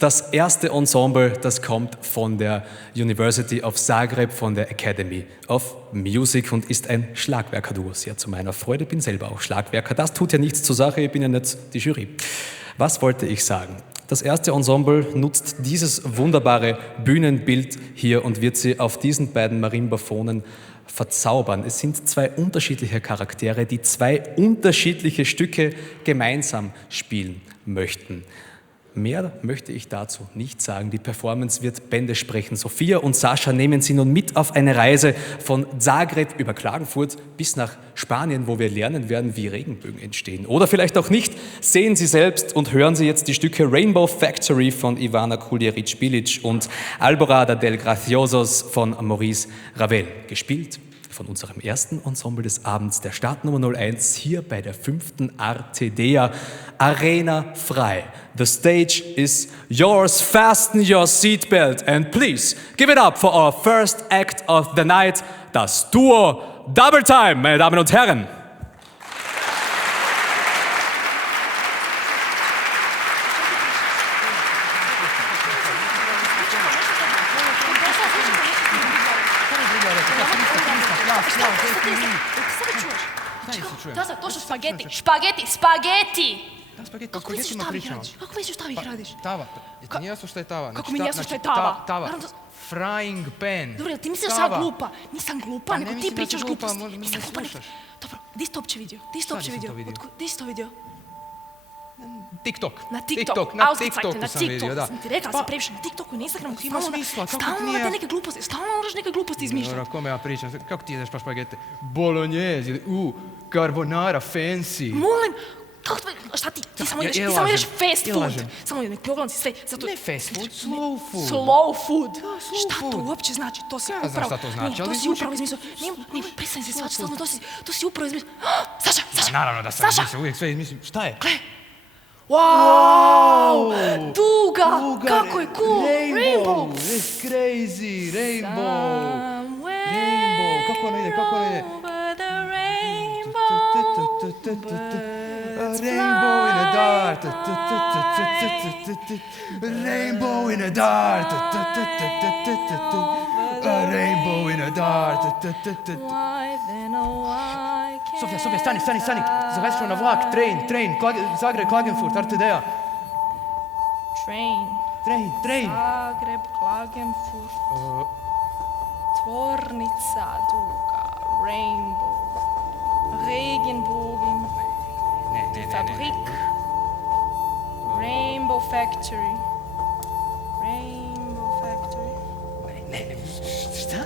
Das erste Ensemble, das kommt von der University of Zagreb, von der Academy of Music und ist ein Schlagwerker-Duo. Sehr zu meiner Freude, bin selber auch Schlagwerker. Das tut ja nichts zur Sache, ich bin ja nicht die Jury. Was wollte ich sagen? Das erste Ensemble nutzt dieses wunderbare Bühnenbild hier und wird sie auf diesen beiden Marimba-Phonen verzaubern. Es sind zwei unterschiedliche Charaktere, die zwei unterschiedliche Stücke gemeinsam spielen möchten. Mehr möchte ich dazu nicht sagen. Die Performance wird Bände sprechen. Sofia und Saša nehmen Sie nun mit auf eine Reise von Zagreb über Klagenfurt bis nach Spanien, wo wir lernen werden, wie Regenbögen entstehen. Oder vielleicht auch nicht. Sehen Sie selbst und hören Sie jetzt die Stücke Rainbow Factory von Ivana Kuljerić-Bilić und Alborada del Graciosos von Maurice Ravel, gespielt von unserem ersten Ensemble des Abends, der Startnummer 01, hier bei der 5. Artedea, Arena frei. The stage is yours, fasten your seatbelt and please give it up for our first act of the night, das Duo Double Time, meine Damen und Herren. To su špageti, špageti, špageti! Da, spageti, Kako misliš šta ih radiš? Kako misliš šta ih radiš? Tava, ti nije jasno što je tava? Kako mi nije jasno što je tava? Tava, frying pan. Dobro, ti misliš da sam glupa? Nisam glupa, nego ti pričaš gluposti. Nisam glupa, Dobro, gdje si to uopće vidio? Gdje si to uopće vidio? Gdje si to vidio? TikTok. Na TikTok, na TikToku sam vidio, da. Sam ti rekla, sam previše na TikToku i na Instagramu. Ima smisla, kako ti nije... Stalno neke gluposti, stalno moraš neke gluposti izmišljati. Dobro, kome ja pričam? Kako ti jedeš pa špagete? Bolognese ili carbonara fancy. Molim, kako tvoj... Šta ti? Ti samo ideš fast food. Samo ideš, pogledam si sve. Ne fast food, slow food. Slow food. Šta to uopće znači? To si upravo... Ja znam šta to znači, ali... To si upravo izmislio. Nemoj, prestani se svačati, to si upravo izmislio. Saša! Naravno da sam izmislio, uvijek sve izmislim. Šta je? Gle! Wow! Duga! Kako je cool! Rainbow! It's crazy! Rainbow! Rainbow! Kako ono ide? Kako ono ide? Rainbow in the dark. Rainbow in the dark. Rainbow in the dark. Sofija, stani. Zavesti na vlak, train. Zagreb, Klagenfurt, Artedea. Train. Zagreb, Klagenfurt. Tvornica duga. Rainbow. Regenbogen. Die Fabrik. Rainbow Factory. Ne, šta?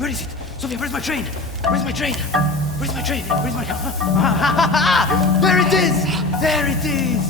Where is it? Sofia, where's my train? Where's my train? Where's my train? Where's my... There it is! There it is!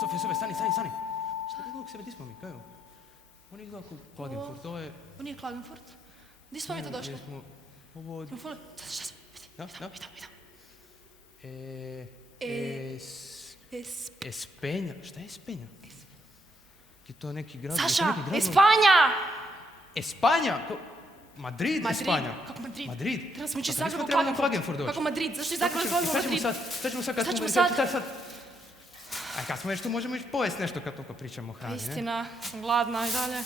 Sofia, stani. Šta je kako se vidi smo mi, kaj je? On izgleda kao Klagenfurt, ovo je... On nije Klagenfurt? Gdje smo mi to došli? Ovo... Šta smo? Vidim. Espenja. Šta je Espenja? Je to neki grad? Saša, Espanja! Espanja? Madrid, Espanja. Kako Madrid? Madrid? Treba smo ići Zagreb Zagreb u Klagenfurt doći. Kako Madrid? Zašto je Zagreb Klagenfurt Madrid? Šta ćemo sad? Šta ćemo sad? Kad smo već tu, možemo pojesti nešto kad toliko pričamo o hrani. Istina, sam gladna i dalje.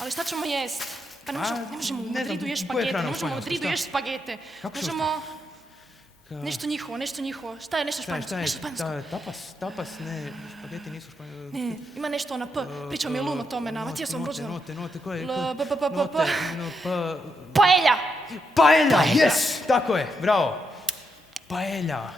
Ali šta ćemo jest? Pa ne možemo u Madridu jesti špagete, ne možemo u Madridu jesti špagete. Možemo... Nešto njihovo. Šta je nešto španjolsko? Nešto španjolsko. Tapas, ne, špageti nisu španjolsko. Ne, ima nešto na P. Pričao mi je Lun o tome na Matijasovom rođendanom. Note, koje je? Paella! Paella, yes! Tako je, bravo. Paella.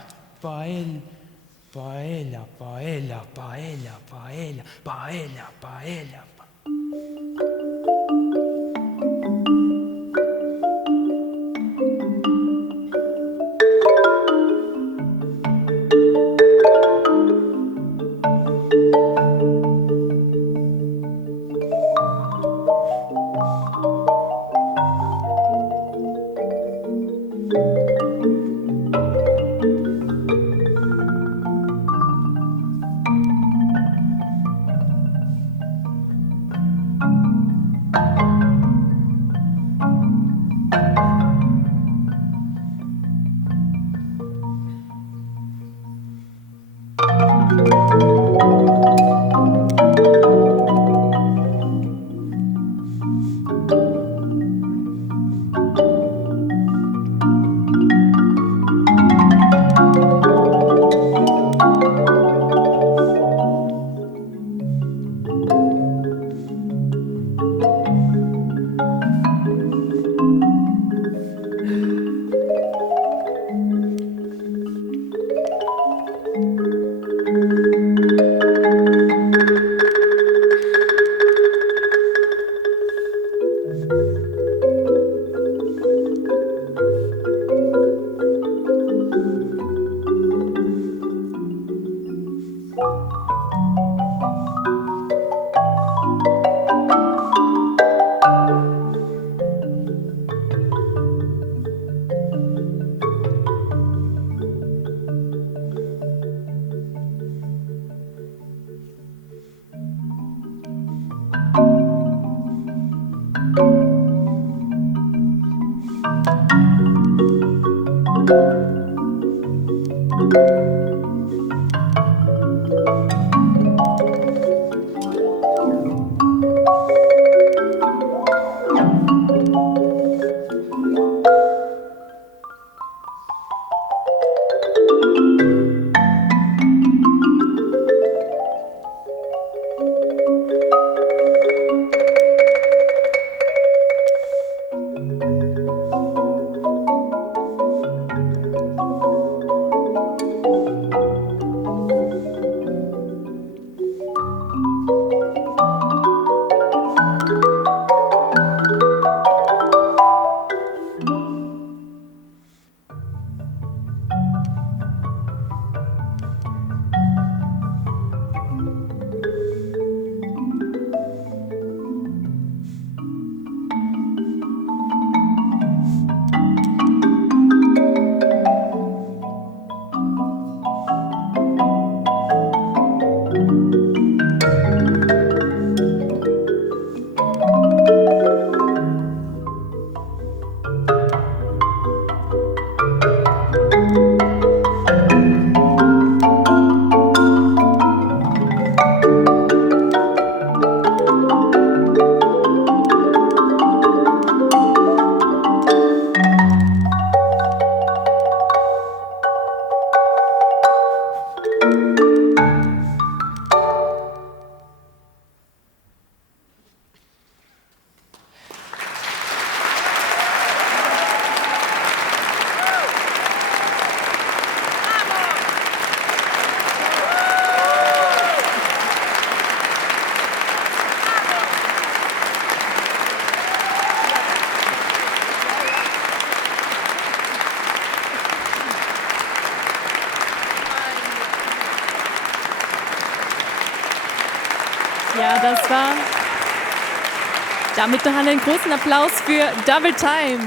Ja, das war damit noch einen großen Applaus für Double Time.